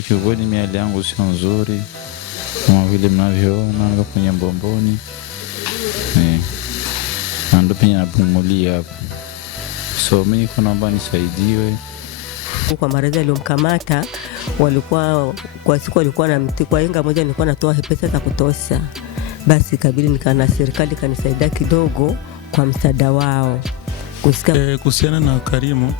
So kiukweli miali yangu sio nzuri kama vile mnavyoona niko kwenye mbomboni. Na ndo pia napumulia hapo. So mimi niko naomba nisaidiwe. Kwa maradhi aliyomkamata walikuwa kwa siku walikuwa na mti kwa inga moja, nilikuwa natoa pesa za kutosha. Basi kabili nikana serikali kanisaidia kidogo kwa msaada wao. Kuhusiana na Karimu,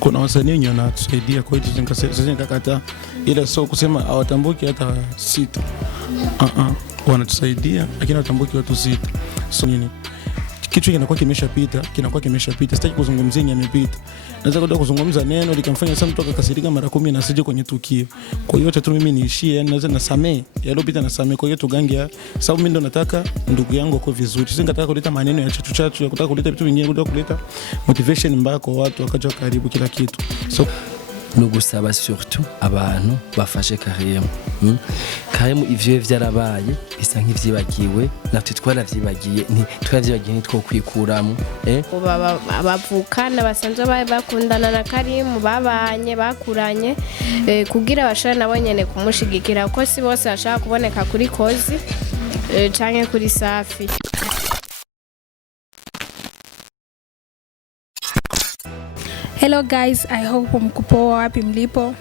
kuna wasanii wenye wanatusaidia kwa hiyo nikakata, ila sio kusema hawatambuki hata sita. Wanatusaidia lakini hawatambuki watu sita. So nini? Kitu kinakuwa kimeshapita. Sitaki kuzungumzia yamepita. Naweza kwenda kuzungumza neno likamfanya sasa mtu akakasirika mara 10 na asije kwenye tukio. Kwa hiyo tu mimi niishie, yani naweza nasamee yalopita nasamee. Kwa hiyo tugange, sababu mimi ndo nataka ndugu yangu ako vizuri. Singataka kuleta maneno ya chachu ya kutaka kuleta vitu vingine, kutaka kuleta motivation mbaya kwa watu wakaja karibu kila kitu. So nugusaba surtout abantu bafashe Karim. Karim ivyo vyarabaye isa nk'ivyibagiwe, natwe twaravyibagiye nitwo kwikuramo. Abavukana basanzwe bakundana na Karim, babanye bakuranye, kugira bashobora nabo nyene kumushigikira ko si bose bashaka kuboneka kuri kozi canke kuri safi. Hello guys, I hope mko poa wapi mlipo.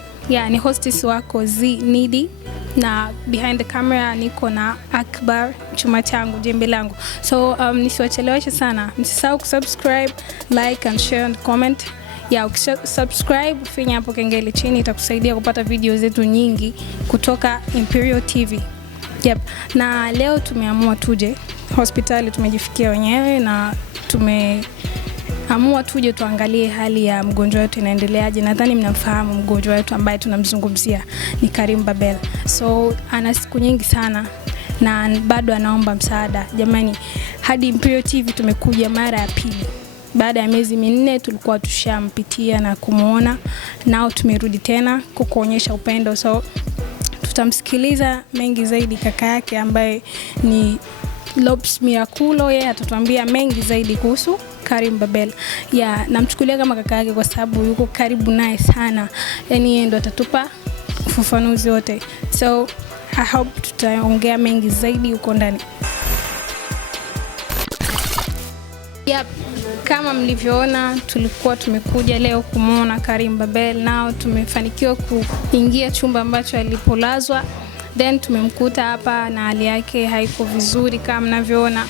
Ni hostess wako Z Needy, na behind the camera niko na Akbar, chuma changu, jembe langu. So nisiwacheleweshe sana. Msisahau kusubscribe, like and share and comment. Ukisubscribe finya hapo kengele chini, itakusaidia kupata video zetu nyingi kutoka Imperial TV. Na leo tumeamua tuje hospitali, tumejifikia wenyewe na tumeamua tuje tuangalie hali ya mgonjwa wetu inaendeleaje. Nadhani mnamfahamu mgonjwa wetu ambaye tunamzungumzia ni KARIM BABEL. So ana siku nyingi sana na bado anaomba msaada. Jamani, hadi Imperial TV tumekuja mara ya pili. Baada ya miezi 4 tulikuwa tushampitia na kumuona, nao tumerudi tena kukuonyesha upendo. So tutamsikiliza mengi zaidi kaka yake ambaye ni Lobs Miraculo, yeye atatuambia mengi zaidi kuhusu KARIM BABEL. Namchukulia kama kaka yake kwa sababu yuko karibu naye sana. Yani yeye ndo atatupa ufafanuzi wote. So I hope tutaongea mengi zaidi huko ndani. Kama mlivyoona tulikuwa tumekuja leo kumuona KARIM BABEL, nao tumefanikiwa kuingia chumba ambacho alipolazwa. Then tumemkuta hapa na hali yake haiko vizuri kama mnavyoona,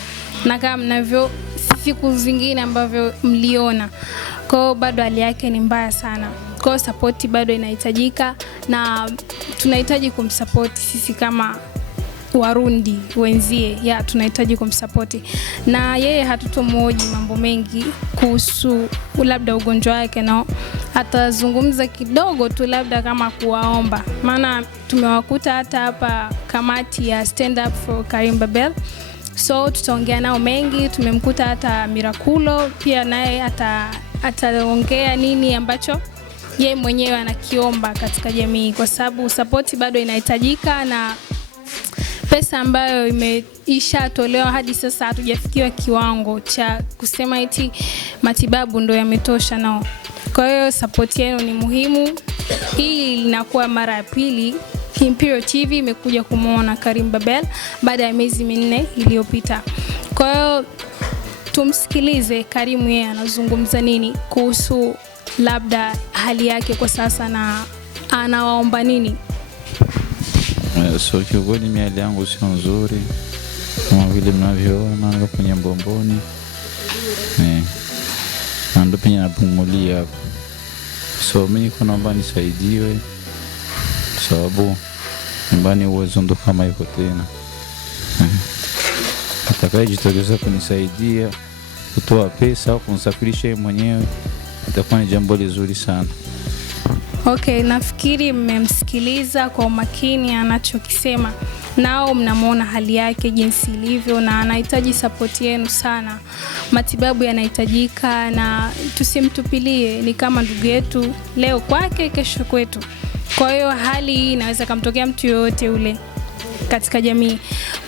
na kama mnavyo siku zingine ambavyo mliona. Kwa bado hali yake ni mbaya sana. Kwa support bado inahitajika na tunahitaji kumsupport sisi kama Warundi wenzie. Tunahitaji kumsupport. Na yeye hatutomuoji mambo mengi kuhusu labda ugonjwa wake, na atazungumza kidogo tu labda kama kuwaomba. Maana tumewakuta hata hapa kamati ya stand up for KARIM BABEL. So tutaongea nao mengi. Tumemkuta hata Miraculo pia, naye ataongea nini ambacho yeye mwenyewe anakiomba katika jamii, kwa sababu support bado inahitajika na pesa ambayo imeishatolewa hadi sasa hatujafikiwa kiwango cha kusema eti matibabu ndo yametosha nao. Kwa hiyo support yenu ni muhimu. Hii linakuwa mara ya pili Imperial TV imekuja kumuona KARIM BABEL baada ya miezi 4 iliyopita. Kwa hiyo tumsikilize Karim, yeye anazungumza nini kuhusu labda hali yake kwa sasa na anawaomba nini. So kiukweli miali yangu sio nzuri kama vile mnavyoona niko kwenye mbomboni. Na ndo pia napumulia hapo. So mimi niko naomba nisaidiwe sababu nyumbani uwezo ndo kama yuko tena. Atakayejitokeza kunisaidia kutoa pesa au kunisafirisha mwenyewe itakuwa ni jambo zuri sana. Okay, nafikiri mmemsikiliza kwa umakini anachokisema. Nao mnamuona hali yake jinsi ilivyo na anahitaji support yenu sana. Matibabu yanahitajika na tusimtupilie, ni kama ndugu yetu, leo kwake kesho kwetu. Kwa hiyo hali hii inaweza kumtokea mtu yote ule katika jamii.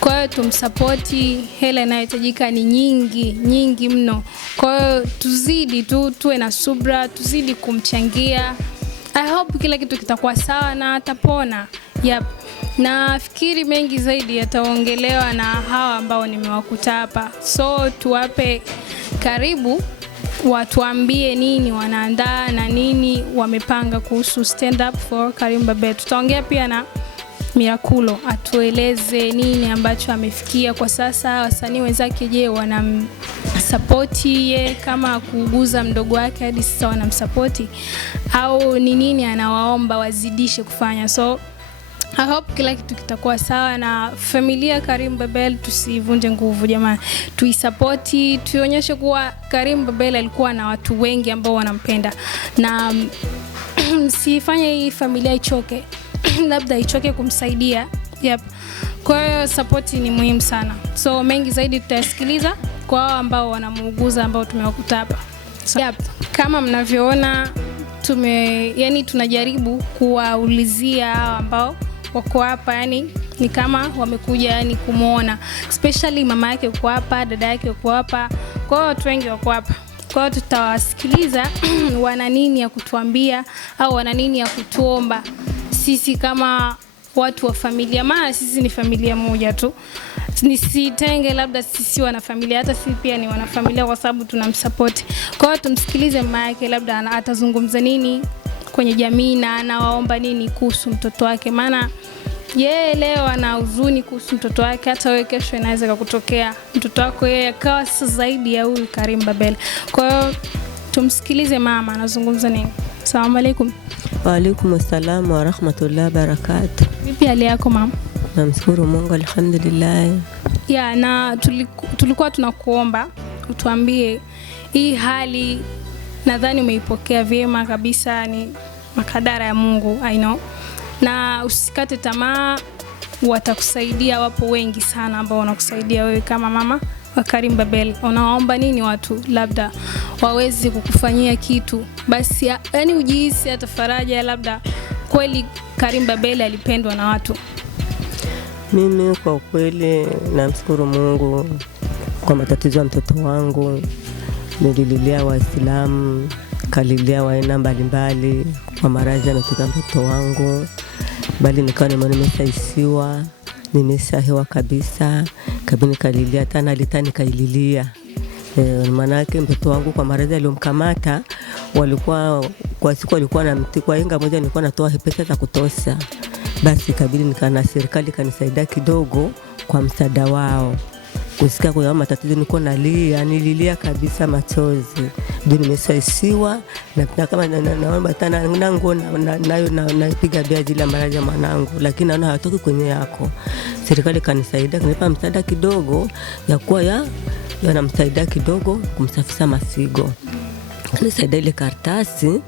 Kwa hiyo tumsupporti, hela inayohitajika ni nyingi mno. Kwa hiyo tuzidi tuwe na subra, tuzidi kumchangia I hope kila kitu kitakuwa sawa na atapona. Yep. Na fikiri mengi zaidi yataongelewa na hawa ambao nimewakuta hapa. So tuwape karibu, watuambie nini wanaandaa na nini wamepanga kuhusu stand up for Karim Babel. Tutaongea pia na Mirakulo, atueleze nini ambacho amefikia kwa sasa. Wasanii wenzake je, wanamsupporti ye kama kuuguza mdogo wake hadi sasa wanamsupporti, au ni nini anawaomba wazidishe kufanya. So I hope kila kitu kitakuwa sawa na familia Karim Babel. Tusivunje nguvu jamani, tuisupporti, tuonyeshe kuwa Karim Babel alikuwa na watu wengi ambao wanampenda, na msifanye hii familia ichoke labda ichoke kumsaidia. Yep. Kwa hiyo support ni muhimu sana. So mengi zaidi tutasikiliza kwa hao ambao wanamuuguza ambao tumewakuta hapa. So, yep. Kama mnavyoona tunajaribu kuwaulizia hao ambao wako hapa, ni kama wamekuja kumuona, especially mama yake yuko hapa, dada yake yuko hapa, kwa hiyo watu wengi wako hapa. Kwa hiyo tutawasikiliza wana nini ya kutuambia au wana nini ya kutuomba sisi kama watu wa familia, maana sisi ni familia moja tu. Nisitenge labda sisi wana familia, hata sisi pia ni wana familia kwa sababu tunamsupport. Kwa hiyo tumsikilize mama yake, labda atazungumza nini kwenye jamii na anawaomba nini kuhusu mtoto wake, maana yeye leo ana huzuni kuhusu mtoto wake. Hata wewe kesho inaweza kukutokea mtoto wako yeye akawa zaidi ya huyu Karim Babel. Kwa hiyo tumsikilize mama anazungumza nini. Asalamu alaykum. Wa alaykum assalam wa rahmatullahi wa barakatuh. Vipi hali yako mama? Namshukuru Mungu, alhamdulillah. Na tulikuwa tunakuomba utuambie hii hali, nadhani umeipokea vyema kabisa, ni makadara ya Mungu, I know. Na usikate tamaa, watakusaidia, wapo wengi sana ambao wanakusaidia wewe kama mama wa Karim Babel. Unaomba nini watu labda waweze kukufanyia kitu, basi ujihisi hata faraja, labda kweli Karim Babel alipendwa na watu. Mimi kwa kweli namshukuru Mungu kwa matatizo ya mtoto wangu. Nilililia Waislamu, kalilia wa aina mbalimbali kwa maradhi anatoka mtoto wangu, bali nikawa nimesaisiwa, nimesahewa kabisa. Kabini kalilia tena litani kaililia. Maana yake mtoto wangu kwa maradhi aliyomkamata, kwa siku walikuwa na mti kwa inga moja, nilikuwa natoa pesa za kutosha. Basi kabili nikana serikali kanisaidia kidogo kwa msaada wao. Kusikia kwa matatizo nilikuwa nililia kabisa machozi. Ndio nimesaisiwa, na kama naomba tena nangu nayo naipiga bia ajili ya maradhi ya mwanangu, lakini naona hatoki kwenye yako. Serikali kanisaidia, kanipa msaada kidogo ya kuwa yanamsaidia kidogo kumsafisha mafigo. Kanisaidia ile karatasi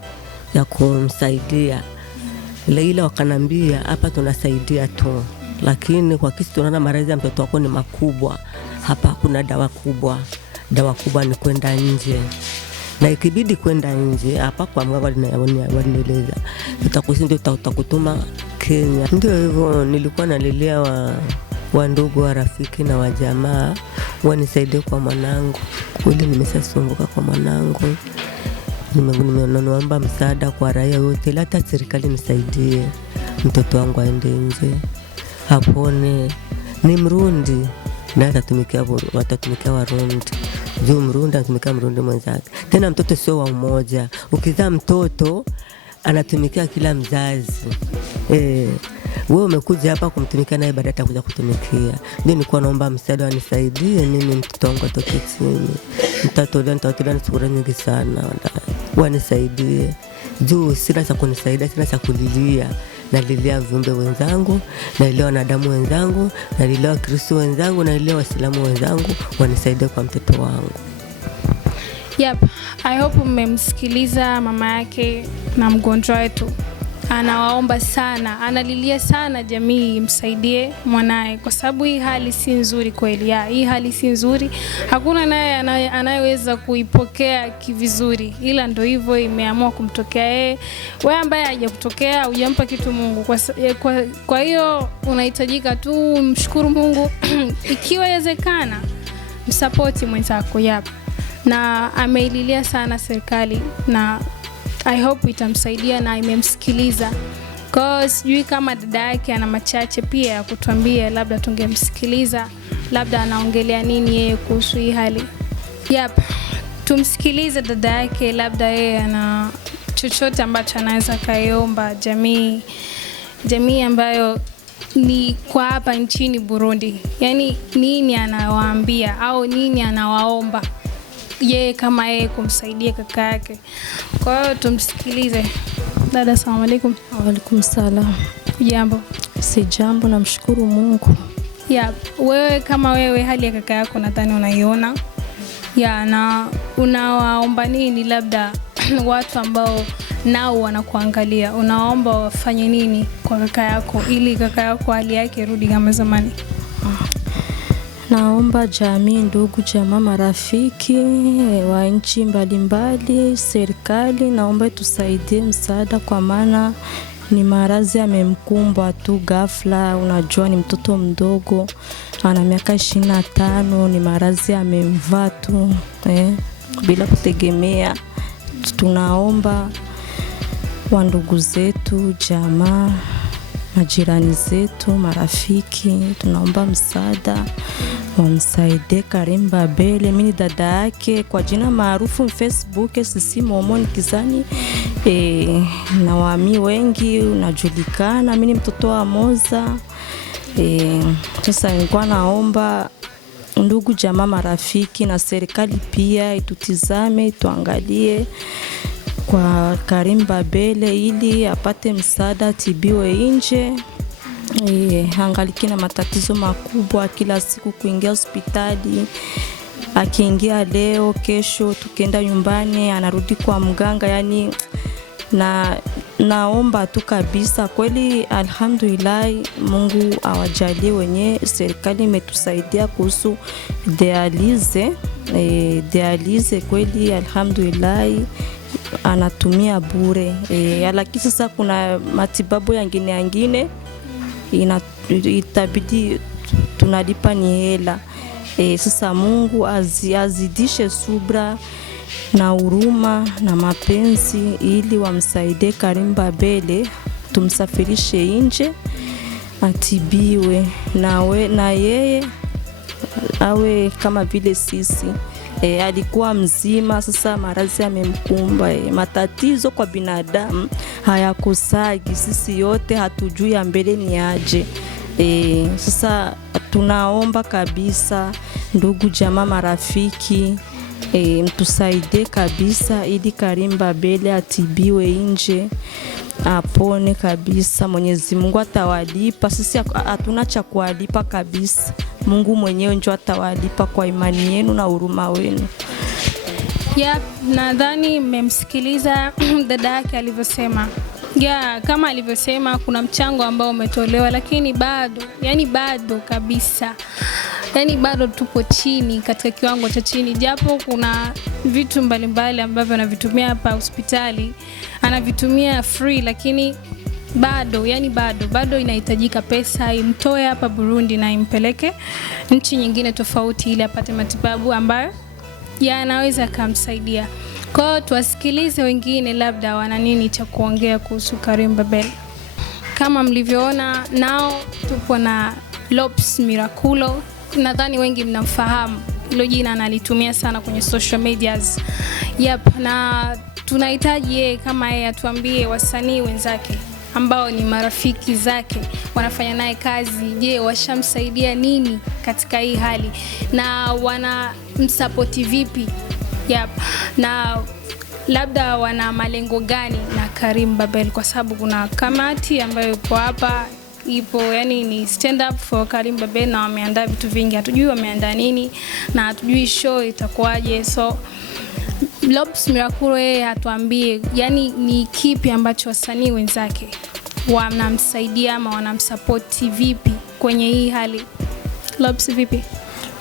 ya kumsaidia. Leila wakanambia hapa tunasaidia tu, lakini kwa kisi tunaona maradhi ya mtoto wako ni makubwa, hapa hakuna dawa kubwa. Dawa kubwa ni kwenda nje, na ikibidi kwenda nje hapa kwa mganga wanieleza utakutuma Kenya. Ndio hivyo, nilikuwa nalilia wa ndugu wa rafiki na wa jamaa wanisaidie kwa mwanangu. Kweli nimesasumbuka kwa mwanangu. Nimeomba msaada kwa raia wote, hata serikali nisaidie mtoto wangu aende nje hapone. Ni Mrundi na atatumikia Warundi. Juu Mrundi anatumikia Mrundi mwenzake. Tena mtoto sio wa umoja. Ukizaa mtoto anatumikia kila mzazi. Wewe umekuja hapa kumtumikia naye baadaye atakuja kutumikia. Ndio nilikuwa naomba msaada wanisaidie mimi mtoto wangu atoke chini. Nitatoa shukrani nyingi sana. Wanisaidie. Juu sina cha kunisaidia, sina cha kulilia. Nalilia viumbe wenzangu, nalilia wanadamu wenzangu, nalilia Wakristo wenzangu, nalilia Waislamu wenzangu, wanisaidie kwa mtoto wangu. Yep, I hope mmemsikiliza mama yake na mgonjwa wetu. Anawaomba sana, analilia sana jamii msaidie mwanae, kwa sababu hii hali si nzuri kweli. Hii hali si nzuri. Hakuna naye anayeweza kuipokea kivizuri, ila ndio hivyo imeamua kumtokea yeye. Wewe ambaye hajakutokea hujampa kitu Mungu. Kwa hiyo unahitajika tu mshukuru Mungu. Ikiwa inawezekana msupport mwenzako. Na ameililia sana serikali, na I hope itamsaidia na imemsikiliza. Kwa sijui kama dada yake ana machache pia ya kutuambia, labda tungemsikiliza, labda anaongelea nini yeye kuhusu hii hali. Tumsikilize dada yake, labda yeye ana chochote ambacho anaweza kaiomba jamii ambayo ni kwa hapa nchini Burundi. Yani nini anawaambia au nini anawaomba yeye kama yeye kumsaidia kaka yake. Kwa hiyo tumsikilize. Dada, asalamu alaykum. Wa alaykum salaam. Jambo. Si jambo, namshukuru Mungu. Wewe kama wewe hali ya kaka yako nadhani unaiona. Na unawaomba nini labda watu ambao nao wanakuangalia? Unaomba wafanye nini kwa kaka yako ili kaka yako hali yake rudi kama zamani? Naomba jamii, ndugu, jamaa, marafiki wa nchi mbalimbali, serikali, naomba tusaidie msaada, kwa maana ni maradhi yamemkumba tu ghafla. Unajua ni mtoto mdogo ana miaka 25, ni maradhi yamemvaa tu bila kutegemea. Tunaomba wa ndugu zetu, jamaa, majirani zetu, marafiki, tunaomba msaada, wamsaidie KARIM BABEL. Mimi ni dada yake kwa jina maarufu Facebook sisi Momoni Kizani, na wami wengi unajulikana. Mimi ni mtoto wa Moza. Sasa nilikuwa naomba ndugu, jamaa, marafiki na serikali pia itutizame, tuangalie kwa KARIM BABEL ili apate msaada, tibiwe nje. Hangaliki na matatizo makubwa, kila siku kuingia hospitali. Akiingia leo, kesho tukenda nyumbani anarudi kwa mganga. Yani naomba tu kabisa kweli, alhamdulillah, Mungu awajalie wenye serikali imetusaidia kuhusu dialyze kweli, alhamdulillah, anatumia bure. Lakini sasa kuna matibabu yangine itabidi tunalipa ni hela. Sasa Mungu azidishe subra na huruma na mapenzi ili wamsaidie KARIM BABEL, tumsafirishe nje atibiwe na yeye awe kama vile sisi. Alikuwa mzima, sasa maradhi yamemkumba. Matatizo kwa binadamu hayakusagi, sisi yote hatujui ya mbele ni aje. Sasa tunaomba kabisa ndugu, jamaa, marafiki, mtusaidie kabisa ili KARIM BABEL atibiwe nje, apone kabisa. Mwenyezi Mungu atawalipa, sisi hatuna cha kuwalipa kabisa. Mungu mwenyewe ndio atawalipa kwa imani yenu na huruma wenu. Nadhani mmemsikiliza dada yake alivyosema. Kama alivyosema kuna mchango ambao umetolewa, lakini bado kabisa. Bado tupo chini, katika kiwango cha chini, japo kuna vitu mbalimbali ambavyo anavitumia hapa hospitali, anavitumia free, lakini bado inahitajika pesa imtoe hapa Burundi na impeleke nchi nyingine tofauti ili apate matibabu ambayo anaweza kumsaidia. Kwa hiyo tuwasikilize wengine, labda wana nini cha kuongea kuhusu KARIM BABEL. Kama mlivyoona, nao tupo na Lopes Miraculo. Nadhani wengi mnamfahamu, hilo jina analitumia sana kwenye social medias. Na tunahitaji yeye kama yeye atuambie wasanii wenzake ambao ni marafiki zake, wanafanya naye kazi, je, washamsaidia nini katika hii hali na wanamsupport vipi? Na labda wana malengo gani na KARIM BABEL, kwa sababu kuna kamati ambayo ipo hapa, ni stand up for KARIM BABEL, na wameandaa vitu vingi. Hatujui wameandaa nini na hatujui show itakuwaje. So Lopes Miraculo yeye atuambie ni kipi ambacho wasanii wenzake wanamsaidia ama wanamsupport vipi kwenye hii hali. Lopes, vipi?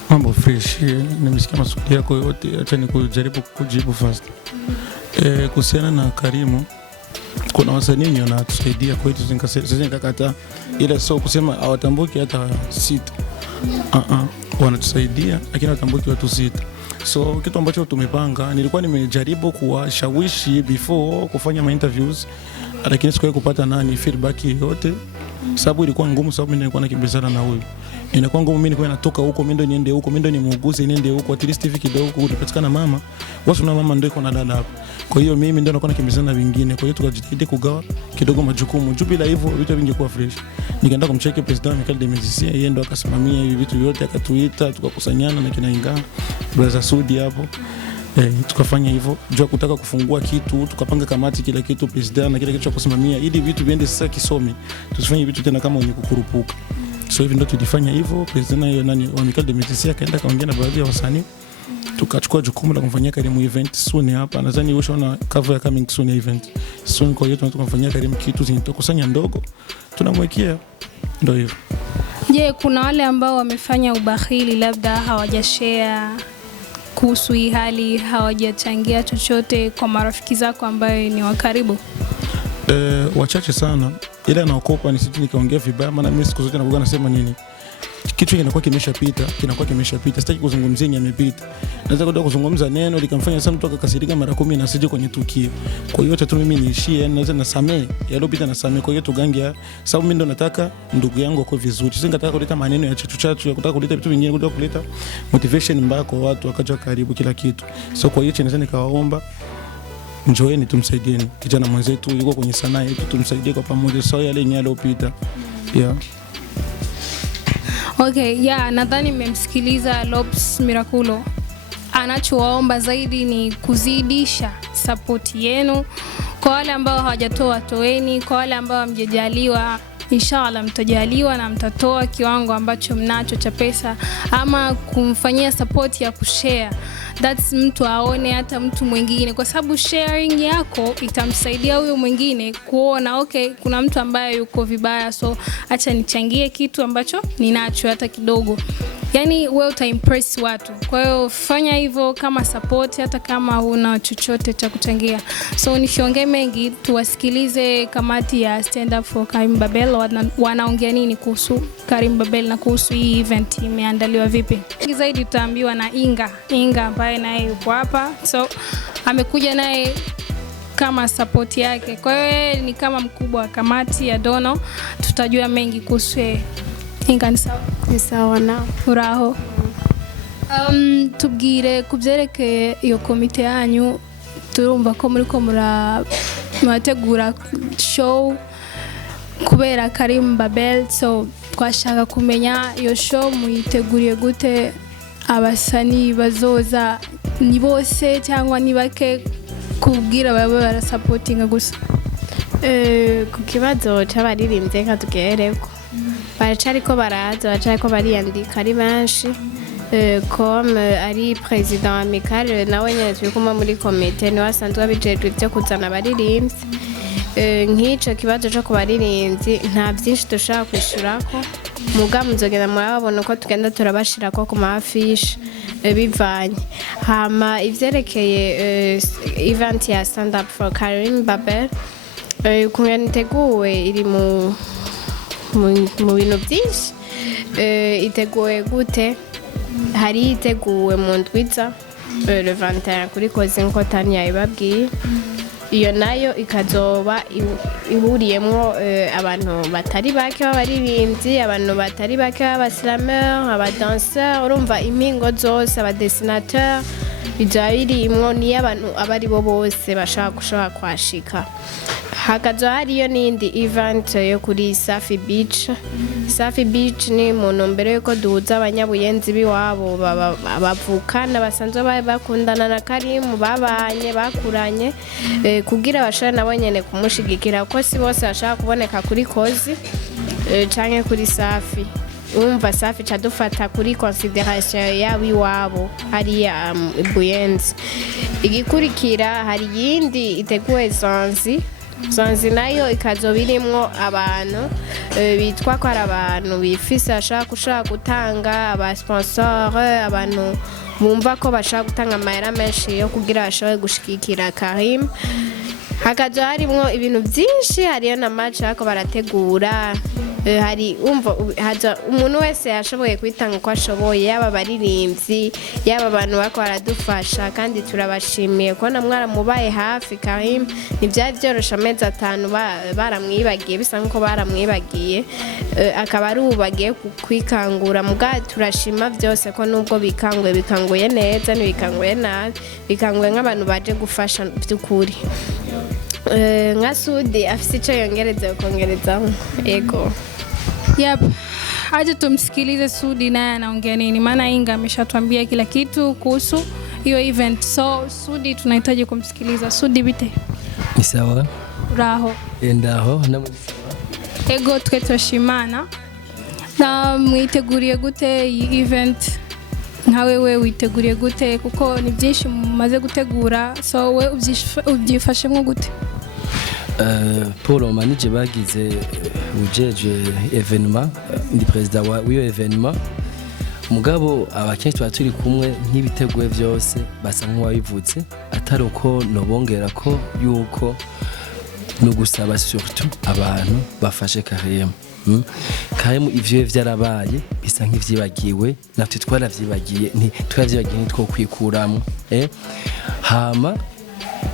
Mambo fresh. Nimesikia maswali yako yote, acha nikujaribu kujibu first. Kuhusiana na KARIM, kuna wasanii wanatusaidia kwetu, sisi nikakata, ila sio kusema hawatambuki hata sita. Wanatusaidia lakini hawatambuki watu sita. So kitu ambacho tumepanga, nilikuwa nimejaribu kuwashawishi before kufanya ma interviews, lakini sikuwahi kupata feedback yoyote, sababu ilikuwa ngumu, sababu mimi nilikuwa nakimbizana na huyu. Inakuwa ngumu mimi nilikuwa natoka huko, mimi ndo niende huko, mimi ndo nimuuguze niende huko, at least hivi kidogo ulipatikana mama. Watu na mama ndio iko na dada hapo. Kwa hiyo mimi ndio nakuwa nakimbizana na vingine. Kwa hiyo tukajitahidi kugawa kidogo majukumu. Juu bila hivyo vitu vingekuwa fresh. Nikaenda kumcheki president Michael de Medici, yeye ndo akasimamia hivi vitu vyote, akatuita, tukakusanyana na kina Inga, brother Sudi hapo. Tukafanya hivyo. Jua kutaka kufungua kitu, tukapanga kamati kila kitu, president na kila kitu cha kusimamia ili vitu viende sasa kisomi. Tusifanye vitu tena kama wenye kukurupuka. So hivi ndo tulifanya hivyo. President wa Michael de Medici akaenda kaongea na baadhi ya wasanii. Tukachukua jukumu la kumfanyia Karimu event soon hapa. Nadhani ushaona cover ya coming soon event. Soon kwa hiyo tunataka Karimu kitu zinatokusanya ndogo. Tunamwekea ndio hivyo. Je, kuna wale ambao wamefanya ubakhili, labda hawajashare kuhusu hii hali, hawajachangia chochote kwa marafiki zako ambayo ni wa karibu? Wachache sana. Ila naokopa nisije nikaongea vibaya, maana mimi siku zote nakuwa nasema nini, kitu kinakuwa kimeshapita, sitaki kuzungumzia yenye yamepita. Naweza kwenda kuzungumza neno likamfanya sasa mtu akakasirika mara 10 na asije kwenye tukio. Kwa hiyo tu mimi niishie, yani naweza nasamee yalopita, nasamee. Kwa hiyo tugange, sababu mimi ndo nataka ndugu yangu akue vizuri. Sisi nataka kuleta maneno ya chachu ya kutaka kuleta vitu vingine, kutaka kuleta motivation mbaya kwa watu wakaja karibu kila kitu. So kwa hiyo naweza nikawaomba njoeni, tumsaidieni kijana mwenzetu yuko kwenye sanaa yetu, tumsaidie kwa pamoja sawa yale yenye yalopita. Yeah. Okay, nadhani mmemsikiliza Lopes Miraculo. Anachowaomba zaidi ni kuzidisha support yenu. Kwa wale ambao hawajatoa, toeni. Kwa wale ambao hamjajaliwa, inshallah mtajaliwa na mtatoa kiwango ambacho mnacho cha pesa, ama kumfanyia support ya kushare. That's mtu aone hata mtu mwingine, kwa sababu sharing yako itamsaidia huyo mwingine kuona okay, kuna mtu ambaye yuko vibaya, so acha nichangie kitu ambacho ninacho hata kidogo. Yani wewe utaimpress watu. Kwa hiyo fanya hivyo kama support, hata kama huna chochote cha kuchangia. So nisiongee mengi, tuwasikilize kamati ya Stand Up for KARIM BABEL wanaongea nini kuhusu KARIM BABEL na kuhusu hii event imeandaliwa vipi. Zaidi tutaambiwa na Inga ambaye naye yupo hapa. So amekuja naye kama support yake. Kwa hiyo ni kama mkubwa wa kamati ya Dono. Tutajua mengi kuhusu yeye. Inga, ni sawa na uraho. Tugire kubyereke iyo komite yanyu, turumva ko muri ko murategura show kubera KARIM BABEL. So twashaka kumenya iyo show muyiteguriye gute, abasani bazoza ni bose cyangwa ni bake, kugira babe barasupportinga gusa? Ku kibazo cy'abaririmbye ka tugereko baracari ko bariyandika ari benshi, comme ari president Michael nawe nyene turi kuma muri komite ni wasanzwe abijejwe byo kuzana abaririmbyi. Nk'ico kibazo cyo kubaririmbyi nta byinshi dushaka kwishurako, muga muzogenda murabona ko tugenda turabashirako ku mafiche bivanye. Hama ivyerekeye event ya Stand Up for KARIM BABEL, kunyaniteguwe iri mu bintu byinshi. Iteguwe gute? Hari iteguwe mu ndwiza le 21 kuri kozi nko tani yababwiye. Iyo nayo ikazoba ihuriyemo abantu batari bake b'abaririmbyi, abantu batari bake b'abaslameur, abadanseur, urumva impingo zose, abadessinateur, bijayirimwo ni abantu abari bo bose bashaka kwashika. Hakazo hariyo n'indi event yo kuri Safi Beach. Safi Beach ni mu ntumbero yuko duhuza abanyabuyenzi biwabo bavukana basanzwe bakundana na KARIM, babanye bakuranye, kugira bashobore nabo nyene kumushigikira, ko si bose bashaka kuboneka kuri kozi canke kuri Safi. Umva Safi cadufata kuri consideration yawe iwabo hariya buyenzi. Igikurikira hari yindi iteguwe Zanzi nayo ikazo birimwo abantu bitwa ko ari abantu bifise ashaka gutanga aba sponsor, abantu bumva ko bashaka gutanga amahera menshi yo kugira bashobore gushikikira KARIM. Hakazo harimwo ibintu byinshi, hariyo na match yako barategura hari umva haja umuntu wese yashoboye kwitanga uko ashoboye, yaba baririmbyi, yaba abantu bako baradufasha, kandi turabashimiye ko mwaramubaye hafi. Karim ntibyari byorosha amezi 5 baramwibagiye, bisa nko baramwibagiye, akaba ari ubagiye kwikangura. Muga turashima byose ko nubwo bikanguye neza ntibikanguye nabi, bikanguye nk'abantu baje gufasha by'ukuri. Nka Sudi afise icyo yongereza kongerezamo. Ego. Yep. Aje tumsikilize Sudi naye anaongea nini, maana Inga ameshatuambia kila kitu kuhusu hiyo event. So Sudi tunahitaji kumsikiliza. Sudi bite? Ni sawa? Raho. Endaho na Ego twetoshimana. Na mwiteguriye gute iyi event? Nka wewe witeguriye gute kuko ni byinshi mumaze gutegura, so we ubyifashemo gute? Paul manije bagize ujeje evenement, ndi president w'iyo evenement. Mugabo abakenshi turi kumwe nk'ibiteguye byose basa nk'uwabivutse, atari uko nobongera ko yuko no gusaba surtout abantu bafashe KARIM. KARIM ivyo vyarabaye bisa nk'ivyibagiwe, natwe twaravyibagiye, twavyibagiye nitwo kwikuramo. Hama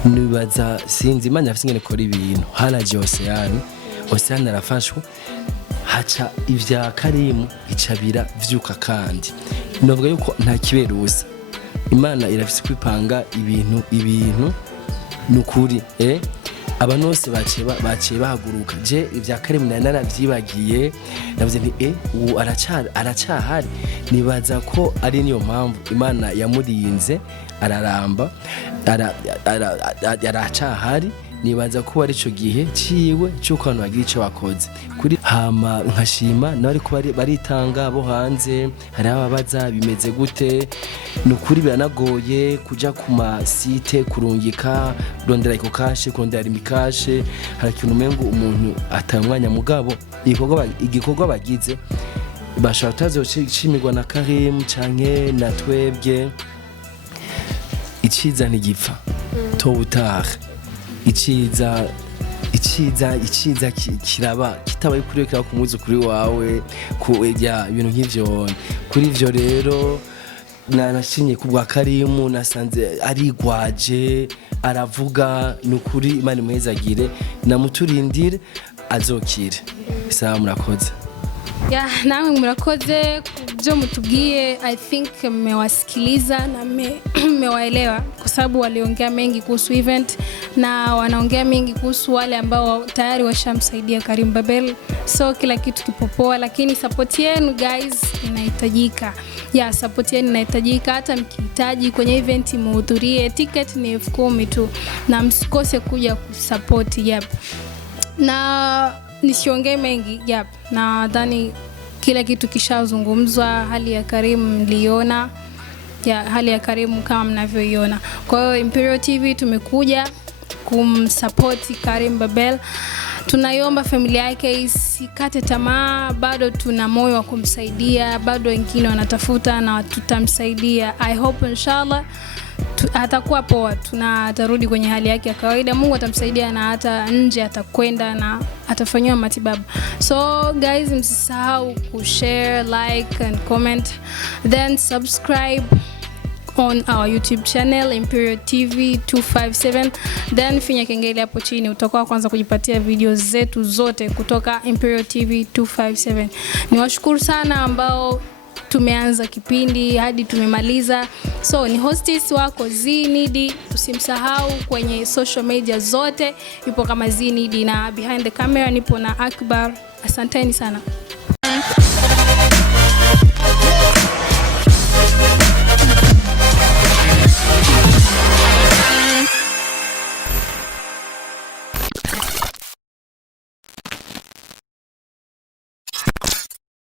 nibaza sinzi Imana yafise ingene kora ibintu. Haraje Ocean arafashwe, haca ivya KARIM icabira vyuka, kandi novuga yuko nta kiberusa. Imana irafise kwipanga ibintu nukuri. Abantu bose baciye bahaguruka. Je ivya KARIM naravyibagiye, navuze nti ubu aracahari. Nibaza ko ari niyo mpamvu Imana yamurinze araramba, aracahari. Nibaza ko ari cyo gihe ciwe cyuko abantu bagira ico bakoze kuri. Hama nkashima nari ko baritanga bo hanze, hari ababaza bimeze gute. Nukuri biranagoye kuja ku masite kurungika rondera iko kashe, kurondera imikashe, hari kintu mengo umuntu atamwanya. Mugabo igikorwa bagize bashaka tazoshimigwa na KARIM canke na twebwe. Iciza ntigipfa to utaha, iciza kiraba kitabaye kuri kira ku muzukuri wawe ku ibintu nk'ivyo. Kuri ivyo rero nanashimye kubwa KARIM, nasanze arigwaje aravuga nukuri. Imana imwezagire namuturindire azokire. Sawa, murakoze. Nawe murakoze byo mutubwiye. I think mmewasikiliza na mmewaelewa, kwa sababu waliongea mengi kuhusu event na wanaongea mengi kuhusu wale ambao tayari washamsaidia KARIM Babel. So kila kitu kipopoa, lakini support yenu guys inahitajika. Support yenu inahitajika. Hata mkihitaji kwenye event muhudhurie, ticket ni 10,000 tu, na msikose kuja kusupport. Na nisiongee mengi. Na nadhani kila kitu kishazungumzwa. Hali ya KARIM mliona, hali ya KARIM kama mnavyoiona. Kwa hiyo Imperial TV tumekuja kumsupport KARIM Babel. Tunaiomba familia yake isikate tamaa, bado tuna moyo wa kumsaidia, bado wengine wanatafuta na tutamsaidia. I hope inshallah atakuwa poa, atarudi kwenye hali yake ya kawaida. Mungu atamsaidia na hata nje atakwenda na atafanywa matibabu. So guys, msisahau kushare, like and comment, then subscribe on our YouTube channel Imperial TV 257, then finya kengele hapo chini, utakuwa kwanza kujipatia video zetu zote kutoka Imperial TV 257. Niwashukuru sana ambao tumeanza kipindi hadi tumemaliza. So ni hostess wako Zinidi, tusimsahau kwenye social media zote, ipo kama Zinidi, na behind the camera nipo na Akbar. Asanteni sana.